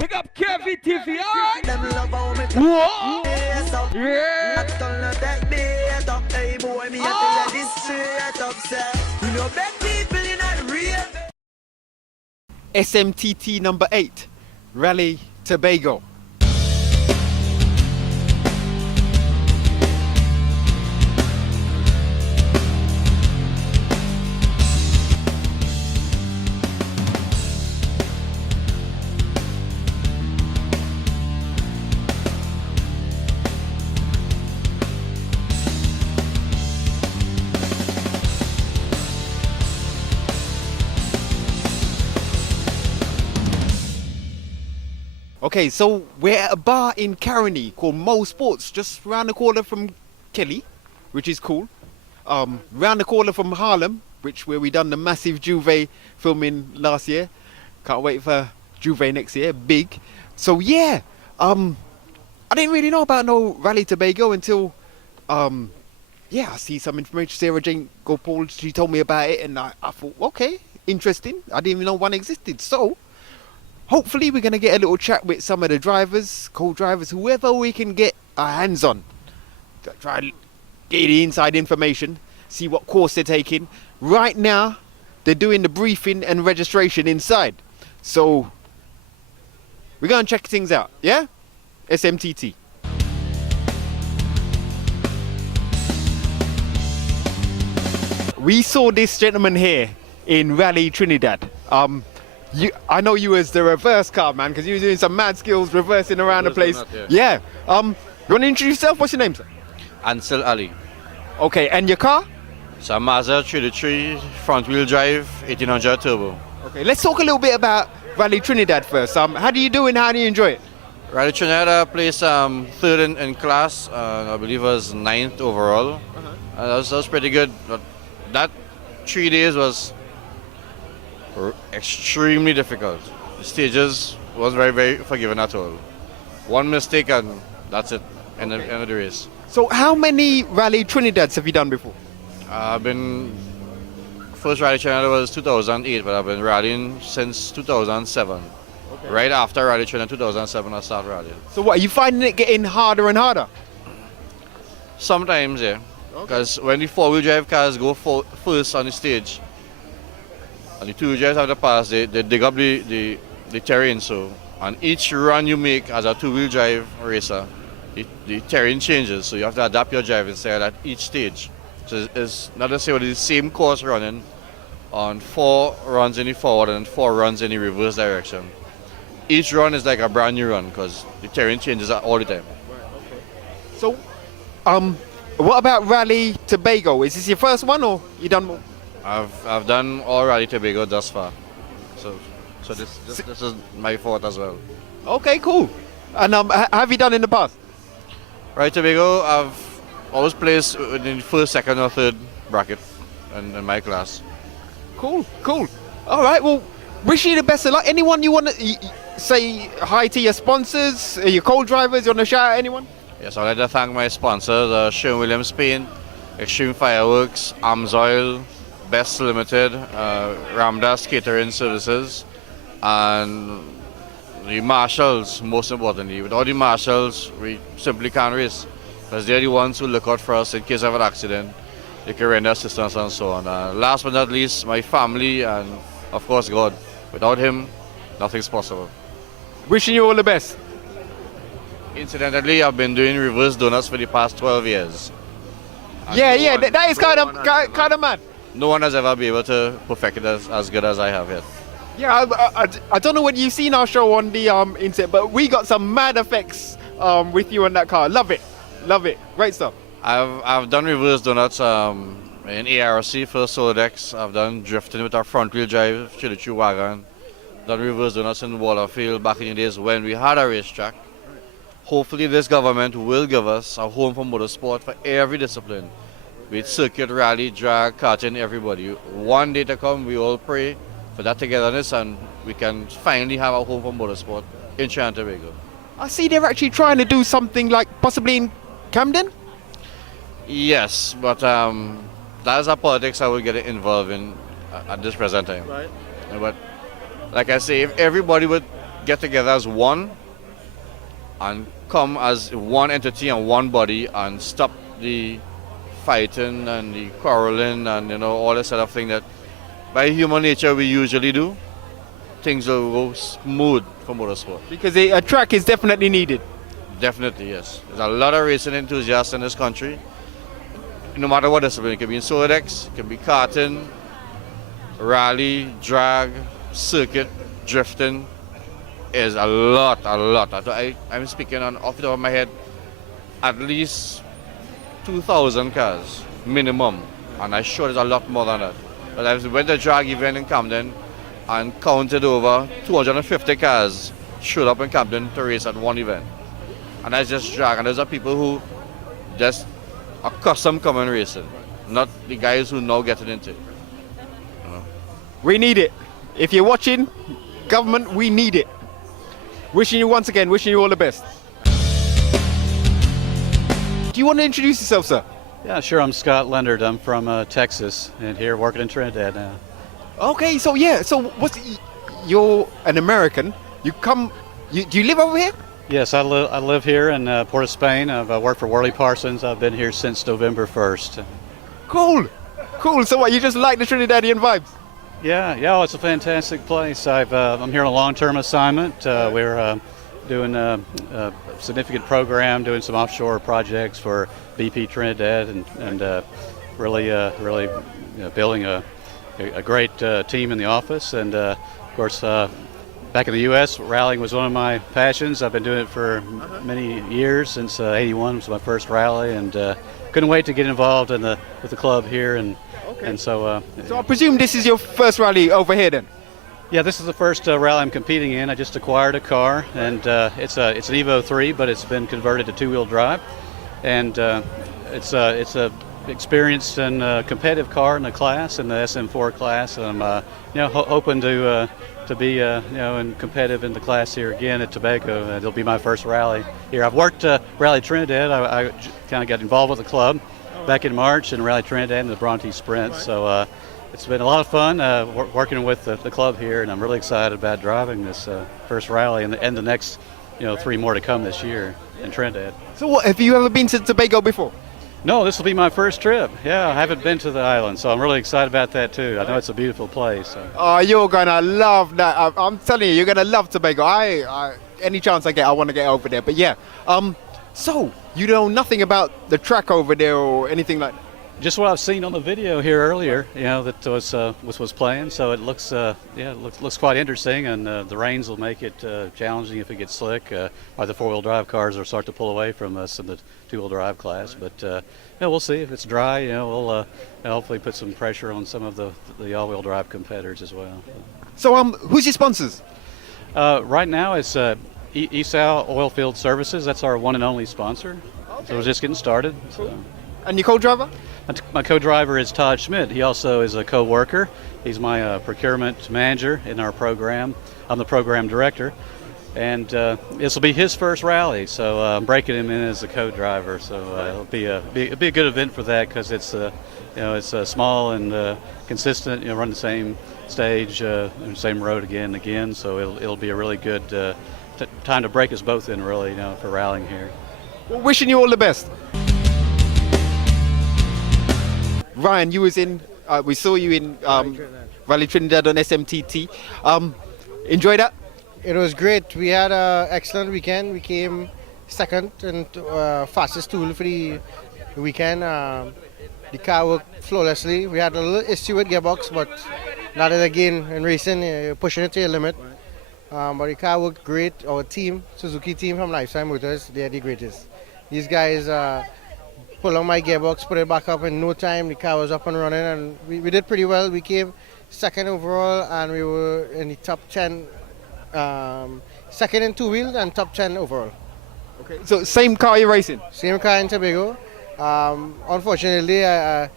Pick up Kevin TV, alright? Them love how me Whoa! yeah. Yeah! Gonna take me up, hey boy, me I tell you this straight up, say. We no beg people in that real. SMTT number 8, Rally Tobago. Okay, so we're at a bar in Caroni called Mosportt, just round the corner from Kelly, which is cool. Round the corner from Harlem, where we done the massive Juve filming last year. Can't wait for Juve next year, big. So yeah, I didn't really know about no Rally Tobago until, yeah, I see some information. Sarah Jane Gopal, she told me about it, and I thought, okay, interesting. I didn't even know one existed. So hopefully we're going to get a little chat with some of the drivers, co-drivers, whoever we can get our hands on. Try to get the inside information, see what course they're taking. Right now, they're doing the briefing and registration inside. So we're going to check things out, yeah? SMTT. We saw this gentleman here in Rally Trinidad. I know you as the reverse car man because you were doing some mad skills reversing around the place. That, yeah. You want to introduce yourself? What's your name, sir? Ansel Ali. Okay, and your car? It's a Mazda 3 front wheel drive 1800 turbo. Okay, let's talk a little bit about Rally Trinidad first. How do you do and how do you enjoy it? Rally Trinidad placed third in class. I believe it was 9th overall. That was pretty good. But that 3 days was extremely difficult. The stages was very, very forgiving at all. One mistake and that's it, end of the race. So how many Rally Trinidads have you done before? First Rally Trinidad was 2008, but I've been rallying since 2007. Okay. Right after Rally Trinidad 2007, I started rallying. So what, are you finding it getting harder and harder? Sometimes, yeah. Because when the four-wheel drive cars go first on the stage, and the two-wheel drives have to pass, they dig up the terrain. So on each run you make as a two-wheel drive racer, the terrain changes. So you have to adapt your driving style at each stage. So it's not necessarily the same course running on 4 runs in the forward and 4 runs in the reverse direction. Each run is like a brand new run because the terrain changes all the time. So, what about Rally Tobago? Is this your first one or you done more? I've done all Rally Tobago thus far, so this is my fourth as well. Okay, cool. And have you done in the past? Rally Tobago, I've always placed in the first, second, or third bracket in my class. Cool. All right, well, wish you the best of luck. Anyone you want to say hi to your sponsors, your co-drivers? You want to shout out anyone? Yes, I'd like to thank my sponsors, Sherwin-Williams Paint, Extreme Fireworks, Amsoil, Best Limited, Ramdas Catering Services, and the marshals, most importantly. Without the marshals, we simply can't race, because they're the ones who look out for us in case of an accident. They can render assistance and so on. Last but not least, my family and, of course, God. Without him, nothing's possible. Wishing you all the best. Incidentally, I've been doing reverse donuts for the past 12 years. Yeah, that is kind of mad. No one has ever been able to perfect it as good as I have yet. Yeah, I don't know whether you've seen our show on the internet, but we got some mad effects with you on that car. Love it, great stuff. I've done reverse donuts in ARC first Solodex. I've done drifting with our front wheel drive, Chilichu wagon. Done reverse donuts in Waterfield back in the days when we had a racetrack. Hopefully this government will give us a home for motorsport for every discipline. With circuit, rally, drag, karting, everybody. One day to come, we all pray for that togetherness and we can finally have a home for motorsport in Trinidad and Tobago. I see they're actually trying to do something like possibly in Camden? Yes, but that's a politics I will get involved in at this present time. Right. But like I say, if everybody would get together as one and come as one entity and one body and stop the fighting and the quarreling and all that sort of thing that by human nature we usually do. Things will go smooth for motorsport. Because a track is definitely needed. Definitely, yes. There's a lot of racing enthusiasts in this country. No matter what discipline, it can be in Sodex, it can be karting, rally, drag, circuit, drifting. Is a lot. I'm speaking off the top of my head, at least 2,000 cars minimum, and I'm sure there's a lot more than that. But I went to a drag event in Camden and counted over 250 cars showed up in Camden to race at one event, and that's just drag. And those are people who just accustomed coming racing, not the guys who now getting into it. We need it. If you're watching, government, we need it. Wishing you once again, wishing you all the best. Do you want to introduce yourself, sir? Yeah, sure. I'm Scott Leonard. I'm from Texas and here working in Trinidad now. Okay, so you're an American. Do you live over here? Yes, I live here in Port of Spain. I've worked for Worley Parsons. I've been here since November 1st. Cool. So what, you just like the Trinidadian vibes? Yeah, it's a fantastic place. I'm here on a long-term assignment. We're doing a significant program, doing some offshore projects for BP Trinidad, and really building a great team in the office. And of course, back in the U.S., rallying was one of my passions. I've been doing it for many years, since '81 was my first rally, and couldn't wait to get involved with the club here. And so I presume this is your first rally over here then? Yeah, this is the first rally I'm competing in. I just acquired a car, and it's an Evo 3, but it's been converted to two-wheel drive, and it's a experienced and competitive car in the class, in the SM4 class. And I'm hoping to be and competitive in the class here again at Tobago. It'll be my first rally here. I've worked Rally Trinidad. I kind of got involved with the club back in March in Rally Trinidad and the Bronte Sprint. So it's been a lot of fun working with the club here, and I'm really excited about driving this first rally and the next 3 more to come this year in Trinidad. So what, have you ever been to Tobago before? No, this will be my first trip. Yeah, I haven't been to the island, so I'm really excited about that too. I know it's a beautiful place. So. Oh, you're gonna love that. I'm telling you, you're gonna love Tobago. I any chance I get, I want to get over there. But yeah, so you know nothing about the track over there or anything like that? Just what I've seen on the video here earlier, that was playing. So it looks, looks quite interesting, and the rains will make it challenging if it gets slick. Or the four-wheel drive cars will start to pull away from us in the two-wheel drive class. But we'll see if it's dry. We'll hopefully put some pressure on some of the all-wheel drive competitors as well. So who's your sponsors? Right now it's ESAL Oilfield Services. That's our one and only sponsor. Okay. So we're just getting started. So. And your co-driver? My co-driver is Todd Schmidt. He also is a co-worker. He's my procurement manager in our program. I'm the program director, and this will be his first rally. So I'm breaking him in as a co-driver. So it'll be a good event for that, because it's it's small and consistent. Run the same stage, and same road again and again. So it'll be a really good time to break us both in, really, for rallying here. Well, wishing you all the best. Ryan, you was in. We saw you in Rally Trinidad on SMTT. Enjoy that? It was great. We had an excellent weekend. We came second and fastest tool for the weekend. The car worked flawlessly. We had a little issue with gearbox, but that is again in racing, pushing it to your limit. But the car worked great. Our team, Suzuki team from Lifetime Motors, they are the greatest. These guys pull on my gearbox, put it back up in no time. The car was up and running, and we did pretty well. We came second overall, and we were in the top 10, second in two-wheel and top 10 overall. Okay. So same car you're racing? Same car in Tobago. Unfortunately, I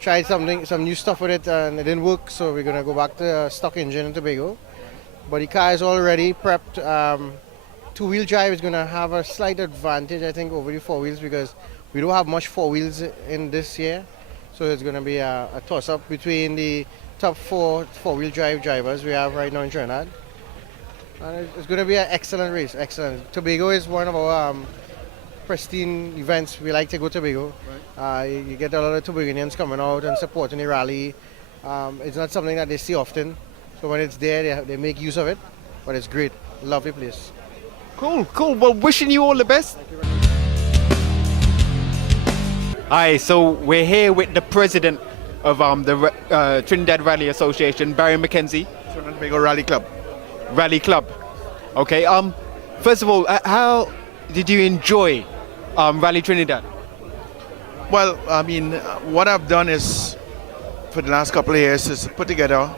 tried some new stuff with it, and it didn't work, so we're going to go back to stock engine in Tobago. But the car is already prepped. Two-wheel drive is going to have a slight advantage, I think, over the four wheels, because we don't have much four wheels in this year. So it's going to be a toss-up between the top four-wheel drive drivers we have right now in Trinidad. And it's going to be an excellent race, excellent. Tobago is one of our pristine events. We like to go to Tobago. You get a lot of Tobagonians coming out and supporting the rally. It's not something that they see often. So when it's there, they make use of it. But it's great. Lovely place. Cool, cool. Well, wishing you all the best. Aye, so we're here with the president of the Trinidad Rally Association, Barry McKenzie. Trinidad Tobago Rally Club. Rally Club. Okay. First of all, how did you enjoy Rally Trinidad? Well, I mean, what I've done is, for the last couple of years, is put together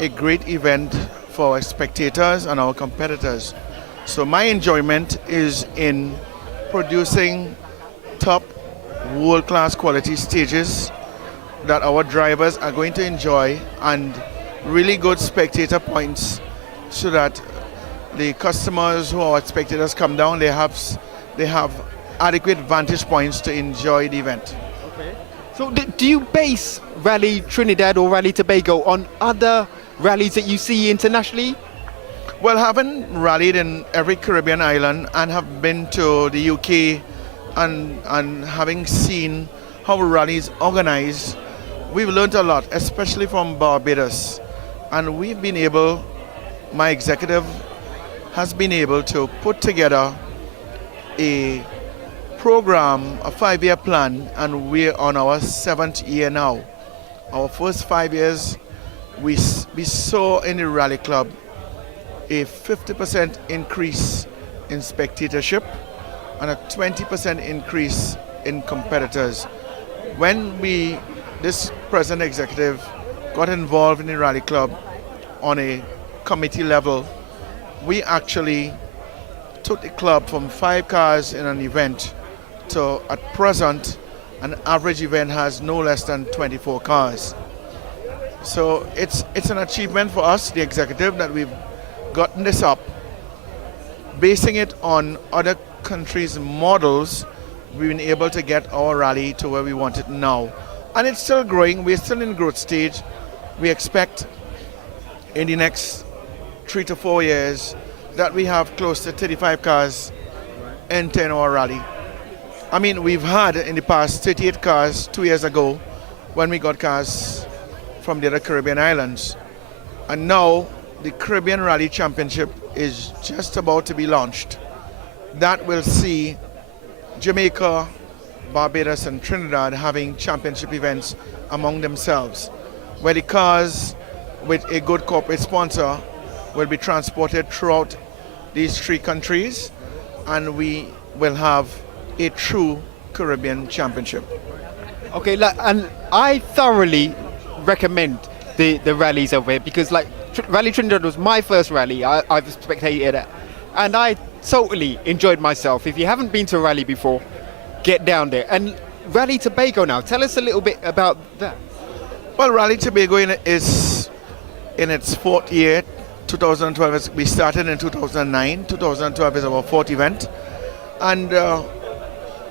a great event for our spectators and our competitors. So my enjoyment is in producing top world-class quality stages that our drivers are going to enjoy, and really good spectator points, so that the customers who are spectators come down, they have adequate vantage points to enjoy the event. Okay. So do you base Rally Trinidad or Rally Tobago on other rallies that you see internationally? Well, having rallied in every Caribbean island and have been to the UK and having seen how rallies organized, we've learned a lot, especially from Barbados. And we've been able, my executive has been able to put together a program, a 5-year plan, and we're on our 7th year now. Our first 5 years, we saw in the Rally Club a 50% increase in spectatorship and a 20% increase in competitors. When this present executive got involved in the Rally Club on a committee level, we actually took the club from 5 cars in an event to, at present, an average event has no less than 24 cars. So it's an achievement for us, the executive, that we've gotten this up. Basing it on other countries' models, we've been able to get our rally to where we want it now. And it's still growing, we're still in growth stage. We expect in the next 3 to 4 years that we have close to 35 cars entering our rally. I mean, we've had in the past 38 cars 2 years ago when we got cars from the other Caribbean islands. And now the Caribbean Rally Championship is just about to be launched. That will see Jamaica, Barbados and Trinidad having championship events among themselves, where the cars with a good corporate sponsor will be transported throughout these 3 countries, and we will have a true Caribbean championship. Okay, and I thoroughly recommend the rallies over here, because Rally Trinidad was my first rally. I've spectated it, and I totally enjoyed myself. If you haven't been to a rally before, get down there. And Rally Tobago now, tell us a little bit about that. Well, Rally Tobago is in its 4th year. 2012, we started in 2009. 2012 is our 4th event. And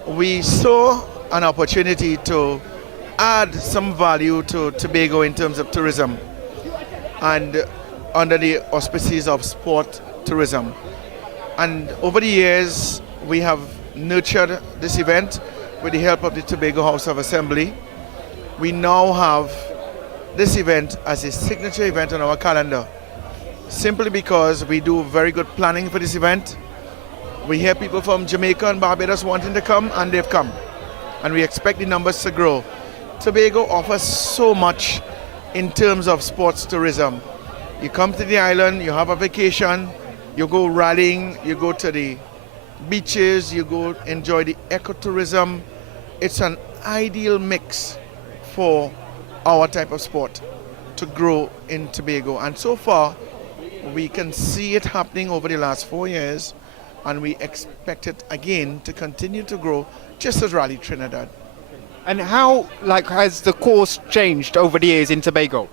we saw an opportunity to add some value to Tobago in terms of tourism, and under the auspices of sport tourism. And over the years, we have nurtured this event with the help of the Tobago House of Assembly. We now have this event as a signature event on our calendar, simply because we do very good planning for this event. We hear people from Jamaica and Barbados wanting to come, and they've come. And we expect the numbers to grow. Tobago offers so much in terms of sports tourism. You come to the island, you have a vacation, you go rallying, you go to the beaches, you go enjoy the ecotourism. It's an ideal mix for our type of sport to grow in Tobago. And so far, we can see it happening over the last 4 years, and we expect it again to continue to grow, just as Rally Trinidad. And how has the course changed over the years in Tobago?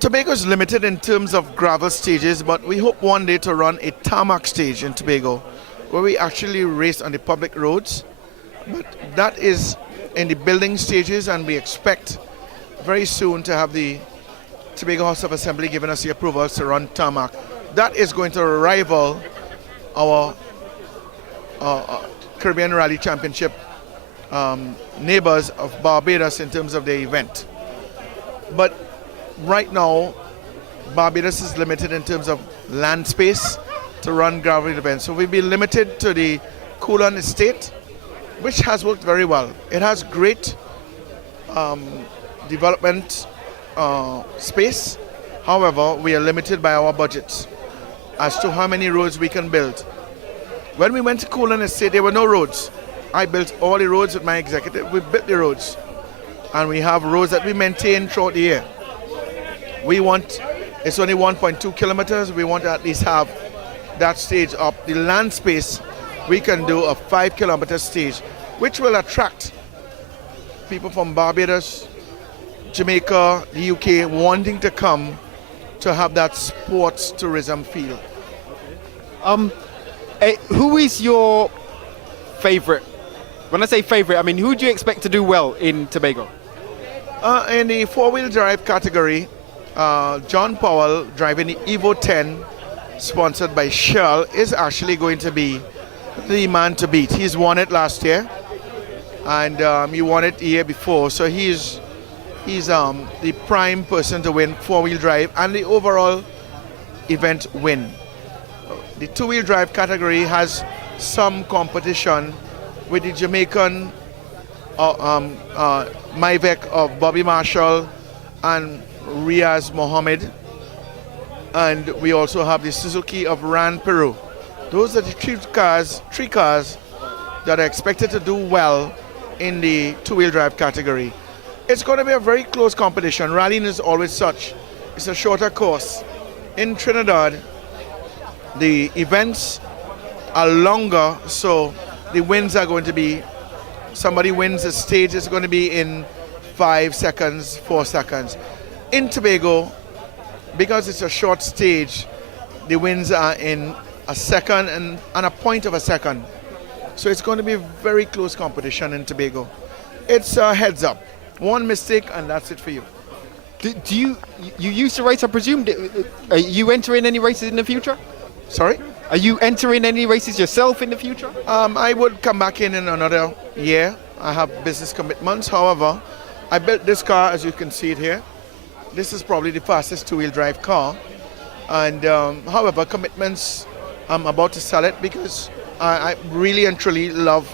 Tobago is limited in terms of gravel stages, but we hope one day to run a tarmac stage in Tobago, where we actually race on the public roads. But that is in the building stages, and we expect very soon to have the Tobago House of Assembly giving us the approvals to run tarmac. that is going to rival our Caribbean Rally Championship neighbors of Barbados in terms of the event. But right now, Barbados is limited in terms of land space to run gravel events. So we've been limited to the Coolon Estate, which has worked very well. It has great development space. However, we are limited by our budgets as to how many roads we can build. When we went to Coolon Estate, there were no roads. I built all the roads with my executive. We built the roads. And we have roads that we maintain throughout the year. It's only 1.2 kilometers. We want to at least have that stage up. The land space, we can do a 5-kilometer stage, which will attract people from Barbados, Jamaica, the UK, wanting to come to have that sports tourism feel. Who is your favorite? When I say favorite, I mean who do you expect to do well in Tobago? In the four-wheel drive category, John Powell driving the Evo 10, sponsored by Shell, is actually going to be the man to beat. He's won it last year, and he won it the year before. So he's the prime person to win four-wheel drive and the overall event win. The two-wheel drive category has some competition with the Jamaican Myvec of Bobby Marshall and Riaz Mohammed, and we also have the Suzuki of Ran Peru. Those are the three cars that are expected to do well in the two-wheel drive category. It's going to be a very close competition. Rallying is always such. It's a shorter course. In Trinidad, the events are longer, so the wins are going to be, somebody wins a stage, it's going to be in 5 seconds, 4 seconds. In Tobago, because it's a short stage, the wins are in a second and a point of a second. So it's going to be a very close competition in Tobago. It's a heads up. One mistake and that's it for you. Do you used to race, I presume? Are you entering any races in the future? Sorry? Are you entering any races yourself in the future? I would come back in another year. I have business commitments. However, I built this car, as you can see it here. This is probably the fastest two-wheel drive car. And however, commitments, I'm about to sell it because I really and truly love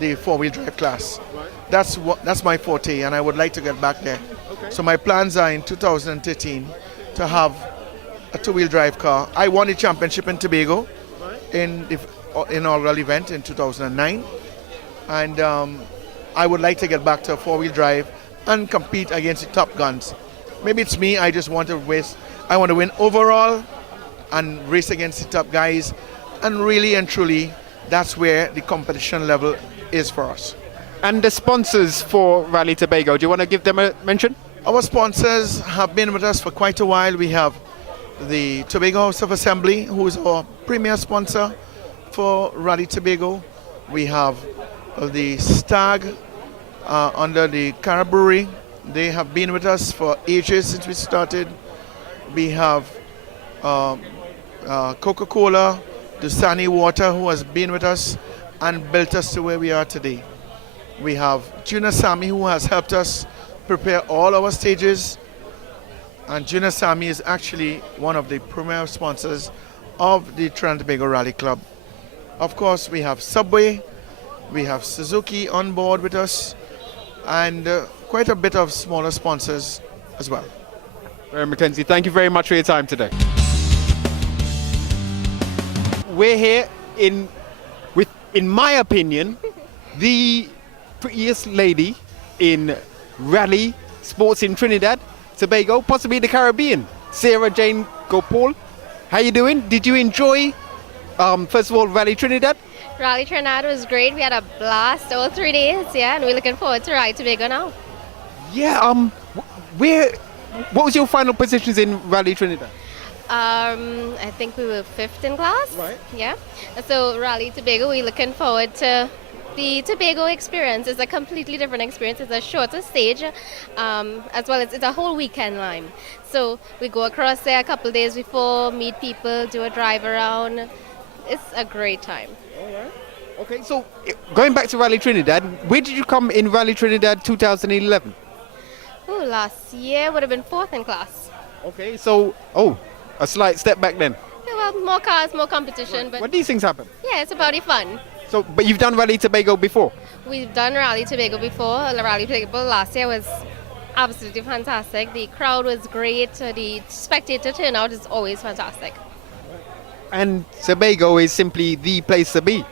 the four-wheel drive class. Right. That's my forte, and I would like to get back there. Okay. So my plans are in 2013 to have a two-wheel drive car. I won the championship in Tobago in the inaugural event in 2009, and I would like to get back to a four-wheel drive and compete against the top guns. Maybe it's me, I just want to race. I want to win overall and race against the top guys, and really and truly, that's where the competition level is for us. And the sponsors for Rally Tobago, do you want to give them a mention? Our sponsors have been with us for quite a while. We have the Tobago House of Assembly, who is our premier sponsor for Rally Tobago. We have the Stag under the Caraburi. They have been with us for ages since we started. We have Coca-Cola, Dusani Water, who has been with us and built us to where we are today. We have Junior Sami, who has helped us prepare all our stages. And Junior Sami is actually one of the premier sponsors of the Trinidad Tobago Rally Club. Of course, we have Subway, we have Suzuki on board with us, and quite a bit of smaller sponsors as well. Ray Mackenzie, thank you very much for your time today. We're here in my opinion, the prettiest lady in rally sports in Trinidad Tobago, possibly the Caribbean, Sarah Jane Gopal. How you doing? Did you enjoy, first of all, Rally Trinidad? Rally Trinidad was great. We had a blast all 3 days, yeah, and we're looking forward to Rally Tobago now. Yeah, what was your final positions in Rally Trinidad? I think we were 5th in class. Right. Yeah. So Rally Tobago, we're looking forward to The Tobago experience is a completely different experience. It's a shorter stage, as well as it's a whole weekend line. So we go across there a couple days before, meet people, do a drive around. It's a great time. Okay, so going back to Rally Trinidad, where did you come in Rally Trinidad 2011? Ooh, last year would have been 4th in class. Okay, so, a slight step back then. Yeah, well, more cars, more competition, but When these things happen? yeah, it's about fun. So, but you've done Rally Tobago before? We've done Rally Tobago before. Rally Tobago last year was absolutely fantastic. The crowd was great. The spectator turnout is always fantastic. And Tobago is simply the place to be.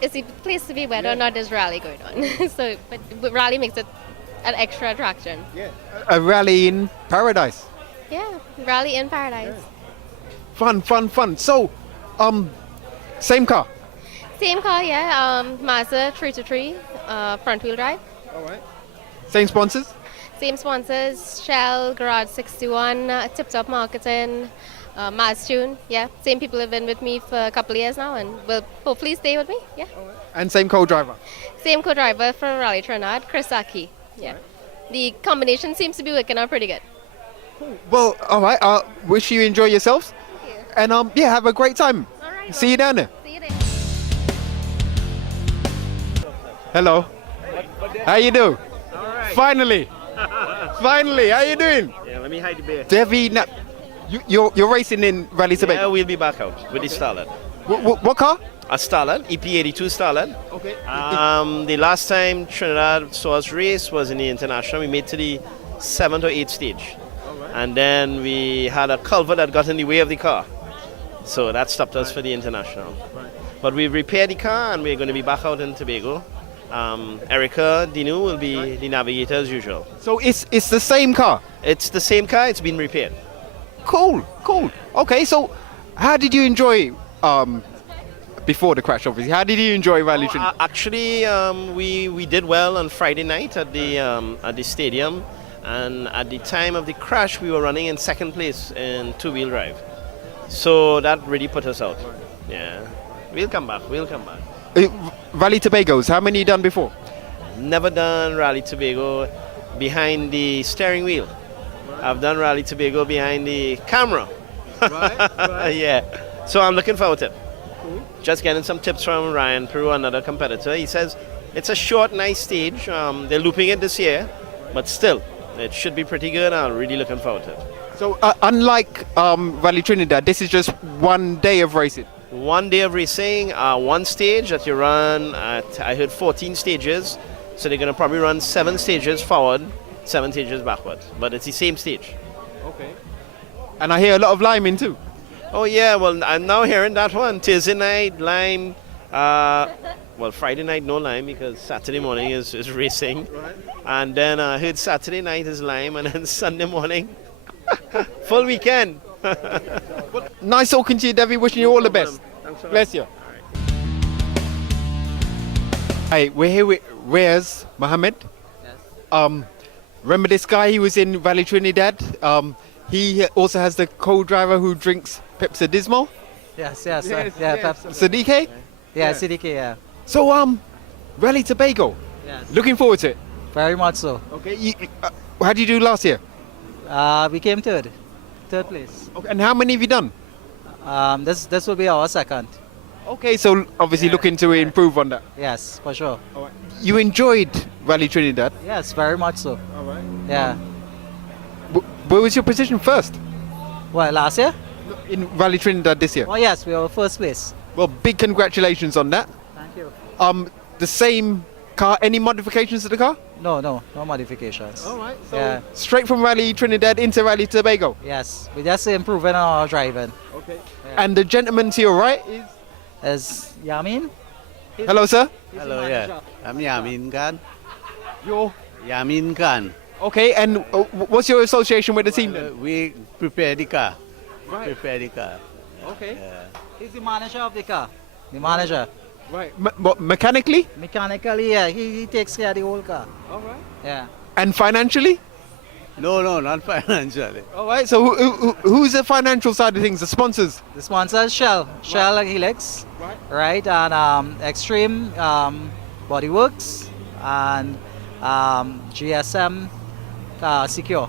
It's the place to be whether or not there's rally going on. But rally makes it an extra attraction. Yeah. A rally in paradise. Yeah, rally in paradise. Fun. So, same car? Same car, yeah. Mazda 323, front wheel drive. Alright. Same sponsors? Same sponsors, Shell, Garage 61, Tip Top Marketing, Maztune, yeah. Same people have been with me for a couple of years now and will hopefully stay with me, yeah. And same co-driver? Same co-driver for Rally Trinidad, Chris Aki, yeah. The combination seems to be working out pretty good. Well, alright, wish you enjoy yourselves. Thank you. And yeah, have a great time. All right, See you down there. See you there. Hello. How you do? Finally. Finally, how you doing? Yeah, let me hide the beer. Devi, you're racing in Rally Tobago? Yeah, we'll be back out with the Starlet. What car? A Starlet, EP82 Starlet. Okay. The last time Trinidad saw us race was in the International. We made to the 7th or 8th stage. And then we had a culvert that got in the way of the car. So that stopped us for the International. But we repaired the car and we're going to be back out in Tobago. Erica Dinu will be the navigator as usual. So it's the same car? It's the same car, it's been repaired. Cool. Okay, so how did you enjoy, before the crash obviously, how did you enjoy Rally Trinidad? Actually, we did well on Friday night at the stadium. And at the time of the crash, we were running in 2nd place in two-wheel drive. So that really put us out. Yeah. We'll come back. Rally Tobagos, how many you done before? Never done Rally Tobago behind the steering wheel. I've done Rally Tobago behind the camera. Right. Yeah. So I'm looking forward to it. Cool. Just getting some tips from Ryan Peru, another competitor. He says it's a short, nice stage. They're looping it this year, but still, it should be pretty good. I'm really looking forward to it. So unlike Rally Trinidad, this is just one day of racing? One day of racing, one stage that you run at, I heard 14 stages. So they're going to probably run 7 stages forward, 7 stages backward. But it's the same stage. Okay. And I hear a lot of liming too. Oh yeah, well I'm now hearing that one. Thursday night, lime. Well, Friday night, no lime because Saturday morning is racing. Right. And then I heard Saturday night is lime and then Sunday morning, full weekend. Well, nice talking to you, Devi. Wishing you all the best. Bless you. Hey, we're here with Reyes Mohammed. Yes. Remember this guy? He was in Rally Trinidad. He also has the co-driver who drinks Pepsi Dismal. Yes. Pepsi. Sadiq? Yeah, CDK, yeah. So, Rally Tobago. Yes. Looking forward to it. Very much so. Okay. How did you do last year? We came third place. Okay. And how many have you done? This will be our 2nd. Okay, so obviously looking to improve on that. Yes, for sure. All right. You enjoyed Rally Trinidad? Yes, very much so. All right. Yeah. Where was your position first? What, last year? In Rally Trinidad this year? Oh yes, we were 1st place. Well, big congratulations on that. Thank you. The same car, any modifications to the car? No modifications. All right. So Yeah. straight from Rally Trinidad into Rally Tobago? Yes, we just improving on our driving. Okay. Yeah. And the gentleman to your right is? Is Yamin? Hello, sir. Hello, yeah. I'm Yamin Khan. You're? Yamin Khan. Okay, and what's your association with the team then? We prepare the car. Right. Prepare the car. Okay. He's the manager of the car. The manager. Right. What, mechanically? Mechanically, yeah, he takes care of the whole car. All right. Yeah. And financially? No, not financially. All right. So who's the financial side of things? The sponsors? The sponsor is Shell. Shell and Helix. Right. Right, and Extreme bodyworks, and GSM secure.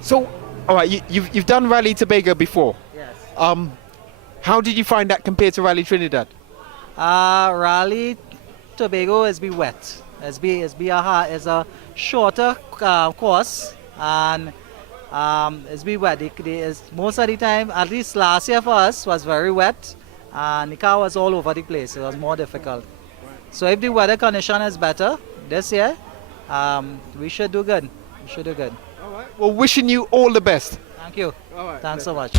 So, all right, you've done Rally Tobago before. Yes. How did you find that compared to Rally Trinidad? Rally Tobago is be wet. It's a shorter course, and it's be wet. Most of the time, at least last year for us, was very wet, and the car was all over the place. It was more difficult. So if the weather condition is better this year, we should do good. We should do good. All right. Well, wishing you all the best. Thank you. All right. Thanks so much.